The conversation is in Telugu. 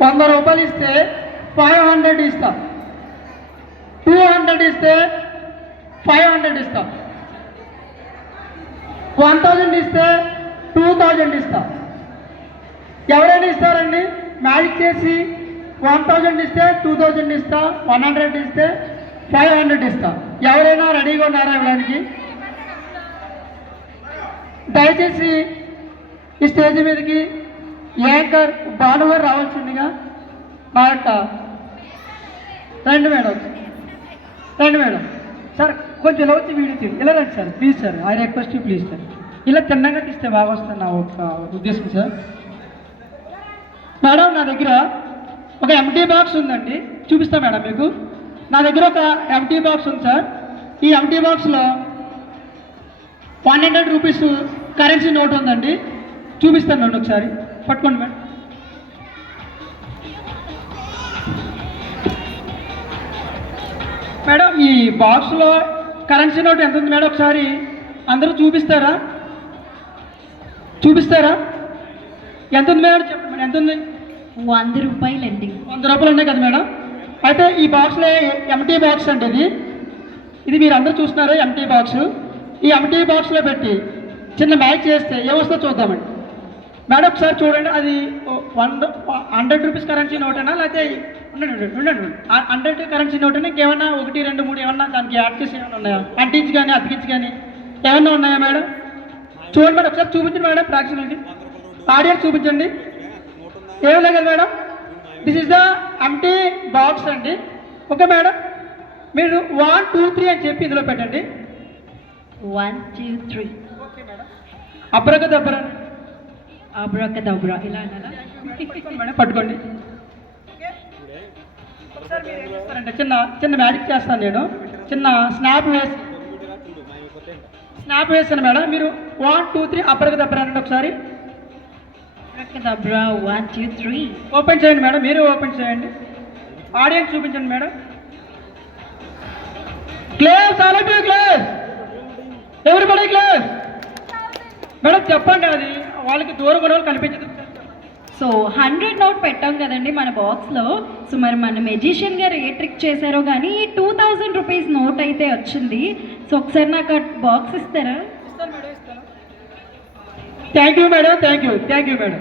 100 రూపాయలు ఇస్తే 500 ఇస్తా, 200 ఇస్తే 500 ఇస్తా, 1000 ఇస్తే 2000 ఇస్తా. ఎవరైనా ఇస్తారండి? మ్యాజిక్ చేసి 1000 ఇస్తే 2000 ఇస్తా, 100 ఇస్తే 500 ఇస్తా. ఎవరైనా రెడీగా ఉన్నారా ఇవ్వడానికి? దయచేసి ఈ స్టేజ్ మీదకి యాంకర్ భాను గారు రావాల్సిందిగా మా యొక్క రండి మేడం, రండి మేడం. సార్ కొంచెం ఇలా వచ్చి వీడియో తీయండి, ఇలా రండి sir, please sir, I request you please sir. ఇలా తిన్నగా తీస్తే బాగా వస్తుంది నా ఒక ఉద్దేశం సార్. మేడం నా దగ్గర ఒక ఎంటీ బాక్స్ ఉందండి, చూపిస్తా మేడం మీకు. నా దగ్గర ఒక ఎంటీ బాక్స్ ఉంది సార్. ఈ ఎంటీ బాక్స్లో 100 రూపీస్ కరెన్సీ నోట్ ఉందండి, చూపిస్తాను మేడం ఒకసారి, పట్టుకోండి మేడం. మేడం ఈ బాక్స్లో కరెన్సీ నోట్ ఎంత ఉంది మేడం? ఒకసారి అందరూ చూపిస్తారా? ఎంత ఉంది మేడం? చెప్పండి మేడం, ఎంత ఉంది? 100 రూపాయలండి. 100 రూపాయలు ఉన్నాయి కదా మేడం. అయితే ఈ బాక్స్లో ఎంటీ బాక్స్ అండి, ఇది మీరు అందరూ చూస్తున్నారు ఎంటీ బాక్స్. ఈ ఎంటీ బాక్స్లో పెట్టి చిన్న మ్యాచ్ చేస్తే ఏమొస్తుందో చూద్దామండి. మేడం ఒకసారి చూడండి, అది 100 రూపీస్ కరెన్సీ నోటేనా, లేకపోతే ఉండండి 100 కరెన్సీ నోటేనా, ఇంకేమన్నా 1, 2, 3 ఏమన్నా దానికి యాడ్ చేసి ఏమైనా ఉన్నాయా? అంటించి కానీ అతికించి కానీ ఏమన్నా ఉన్నాయా మేడం? చూడండి మేడం, ఒకసారి చూపించండి మేడం, ప్రేక్షకులకి ఆడియన్స్ చూపించండి. ఏం లేదు కదా madam, this is the empty box అండి. ఓకే మేడం, మీరు 1, 2, 3 అని చెప్పి ఇందులో పెట్టండి. 1, 2, 3. Okay madam. అబ్రకదబ్రా ఇలా అనాలా? మేడం పట్టుకోండి. ఒకసారి మీరు ఏం చేస్తారంటే చిన్న మ్యాజిక్ చేస్తాను నేను, చిన్న స్నాప్ వేసాను మేడం. మీరు 1, 2, 3 అబ్రకదబ్రా అనండి ఒకసారి. 1, 2, 3. ఓపెన్ చేయండి మేడం, మీరు ఓపెన్ చేయండి, ఆడియన్స్ చూపించండి madam. Class, all of you class, everybody class. Madam చెప్పండి, అది వాళ్ళకి దూరం కూడా కనిపించదు. సో 100 నోట్ పెట్టాం కదండి మన బాక్స్లో. సో మరి మన మెజిషియన్ గారు ఏ ట్రిక్ చేశారో కానీ 2000 రూపీస్ నోట్ అయితే వచ్చింది. సో ఒకసారి నాకు బాక్స్ ఇస్తారా? Thank you madam, thank you madam.